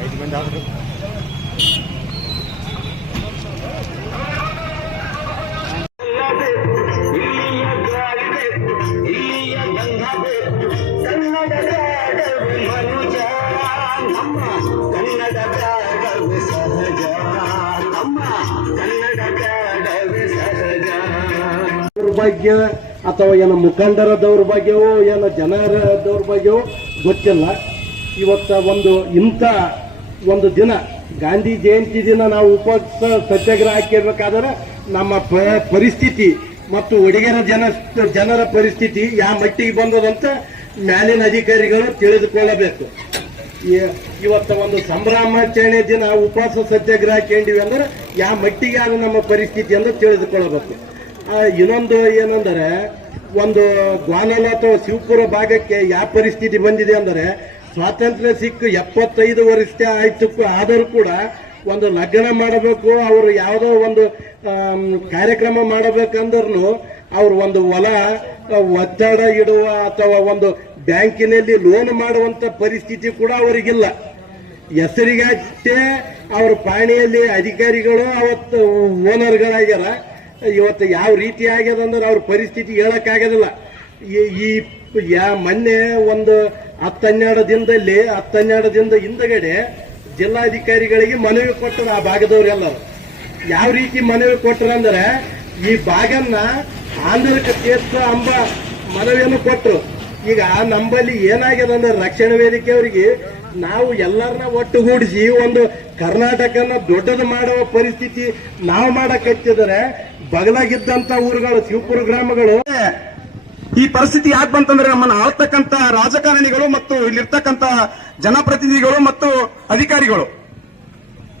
ಐದು ಮಂದಿ ಆದ್ರು ಇಲ್ಲಿಯ ಅಥವಾ ಏನೋ ಮುಖಂಡರ ದೌರ್ಭಾಗ್ಯವೋ, ಏನೋ ಜನರ ದೌರ್ಭಾಗ್ಯವೋ, ಗೊತ್ತಿಲ್ಲ. ಇವತ್ತ ಒಂದು ಇಂಥ ಒಂದು ದಿನ, ಗಾಂಧಿ ಜಯಂತಿ ದಿನ ನಾವು ಉಪವಾಸ ಸತ್ಯಾಗ್ರಹ ಹಾಕಿರ್ಬೇಕಾದ್ರೆ ನಮ್ಮ ಪರಿಸ್ಥಿತಿ ಮತ್ತು ಒಡಿಗೆರ ಜನ ಜನರ ಪರಿಸ್ಥಿತಿ ಯಾವ ಮಟ್ಟಿಗೆ ಬಂದದಂತ ಮ್ಯಾಲಿನ ಅಧಿಕಾರಿಗಳು ತಿಳಿದುಕೊಳ್ಳಬೇಕು. ಇವತ್ತ ಒಂದು ಸಂಭ್ರಮಾಚರಣೆ ದಿನ ಉಪವಾಸ ಸತ್ಯಾಗ್ರಹ ಹಾಕೊಂಡಿವಿ ಅಂದ್ರೆ ಯಾವ ಮಟ್ಟಿಗೆ ಅದು ನಮ್ಮ ಪರಿಸ್ಥಿತಿ ಅಂತ ತಿಳಿದುಕೊಳ್ಳಬೇಕು. ಇನ್ನೊಂದು ಏನಂದರೆ, ಒಂದು ಗ್ವಾನಲ ಅಥವಾ ಶಿವಪುರ ಭಾಗಕ್ಕೆ ಯಾವ ಪರಿಸ್ಥಿತಿ ಬಂದಿದೆ ಅಂದರೆ, ಸ್ವಾತಂತ್ರ್ಯ ಸಿಕ್ಕು ಎಪ್ಪತ್ತೈದು ವರ್ಷ ಆಯ್ತು ಆದರೂ ಕೂಡ ಒಂದು ಲಗ್ನ ಮಾಡಬೇಕು, ಅವರು ಯಾವುದೋ ಒಂದು ಕಾರ್ಯಕ್ರಮ ಮಾಡಬೇಕಂದ್ರೂ ಅವ್ರು ಒಂದು ಹೊಲ ಒತ್ತಡ ಇಡುವ ಅಥವಾ ಒಂದು ಬ್ಯಾಂಕಿನಲ್ಲಿ ಲೋನ್ ಮಾಡುವಂತ ಪರಿಸ್ಥಿತಿ ಕೂಡ ಅವರಿಗಿಲ್ಲ. ಹೆಸರಿಗಷ್ಟೇ ಅವ್ರ ಪಾಣಿಯಲ್ಲಿ ಅಧಿಕಾರಿಗಳು ಅವತ್ತು ಓನರ್ಗಳಾಗ್ಯಾರ. ಇವತ್ತು ಯಾವ ರೀತಿ ಆಗ್ಯದ ಅಂದ್ರೆ ಅವ್ರ ಪರಿಸ್ಥಿತಿ ಹೇಳಕ್ಕಾಗೋದಿಲ್ಲ ಈ- ಯಾ ಮೊನ್ನೆ ಒಂದು ಹತ್ತನ್ನೆರಡು ದಿನದಲ್ಲಿ ಹತ್ತನ್ನೆರಡು ದಿನದ ಹಿಂದಗಡೆ ಜಿಲ್ಲಾಧಿಕಾರಿಗಳಿಗೆ ಮನವಿ ಕೊಟ್ಟರು ಆ ಭಾಗದವರೆಲ್ಲರೂ ಯಾವ ರೀತಿ ಮನವಿ ಕೊಟ್ಟರಂದ್ರೆ ಈ ಭಾಗನ್ನ ಆಂಧ್ರಕ್ಕೆ ತೀರ್ಥ ಅಂಬ ಮನವಿಯನ್ನು ಕೊಟ್ಟರು. ಈಗ ನಂಬಲ್ಲಿ ಏನಾಗ್ಯದ ಅಂದ್ರೆ ರಕ್ಷಣಾ ವೇದಿಕೆ ಅವರಿಗೆ ನಾವು ಎಲ್ಲರನ್ನ ಒಟ್ಟುಗೂಡಿಸಿ ಒಂದು ಕರ್ನಾಟಕನ ದೊಡ್ಡದು ಮಾಡುವ ಪರಿಸ್ಥಿತಿ ನಾವು ಮಾಡಕತ್ತಿದರೆ ಬಗಲಾಗಿದ್ದಂತ ಊರುಗಳು, ಶಿವಪುರ ಗ್ರಾಮಗಳು, ಈ ಪರಿಸ್ಥಿತಿ ಯಾಕೆ ಬಂತಂದ್ರೆ ನಮ್ಮನ್ನ ಆಳ್ತಕ್ಕಂತ ರಾಜಕಾರಣಿಗಳು ಮತ್ತು ಇಲ್ಲಿರ್ತಕ್ಕಂತ ಜನಪ್ರತಿನಿಧಿಗಳು ಮತ್ತು ಅಧಿಕಾರಿಗಳು.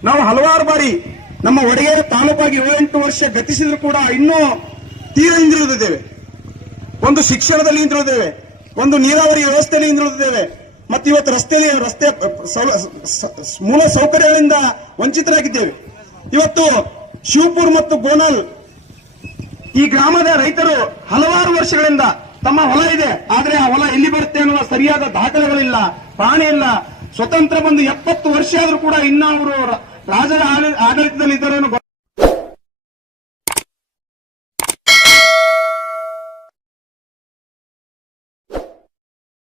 ನಾವು ಹಲವಾರು ಬಾರಿ ನಮ್ಮ ಒಡೆಯರ ತಾಲೂಕಾಗಿ ಏಳೆಂಟು ವರ್ಷ ಗತಿಸಿದ್ರು ಕೂಡ ಇನ್ನೂ ತೀರ ಒಂದು ಶಿಕ್ಷಣದಲ್ಲಿ ಹಿಂದಿರುಳಿದ್ದೇವೆ ಒಂದು ನೀರಾವರಿ ವ್ಯವಸ್ಥೆಯಲ್ಲಿ ಹಿಂದಿರುಳಿದ್ದೇವೆ ಮತ್ತು ಇವತ್ತು ರಸ್ತೆಯಲ್ಲಿ ರಸ್ತೆ ಮೂಲ ಸೌಕರ್ಯಗಳಿಂದ ವಂಚಿತರಾಗಿದ್ದೇವೆ. ಇವತ್ತು ಶಿವಪುರ್ ಮತ್ತು ಗೋನಲ್ ಈ ಗ್ರಾಮದ ರೈತರು ಹಲವಾರು ವರ್ಷಗಳಿಂದ ತಮ್ಮ ಹೊಲ ಇದೆ. ಆದ್ರೆ ಆ ಹೊಲ ಎಲ್ಲಿ ಬರುತ್ತೆ ಅನ್ನುವ ಸರಿಯಾದ ದಾಖಲೆಗಳಿಲ್ಲ, ಪ್ರಾಣಿ ಇಲ್ಲ. ಸ್ವತಂತ್ರ ಬಂದು ಎಪ್ಪತ್ತು ವರ್ಷ ಆದರೂ ಕೂಡ ಇನ್ನ ಅವರು ರಾಜರ ಆಡಳಿ- ಆಡಳಿತದಲ್ಲಿ ಇದ್ದಾರೆ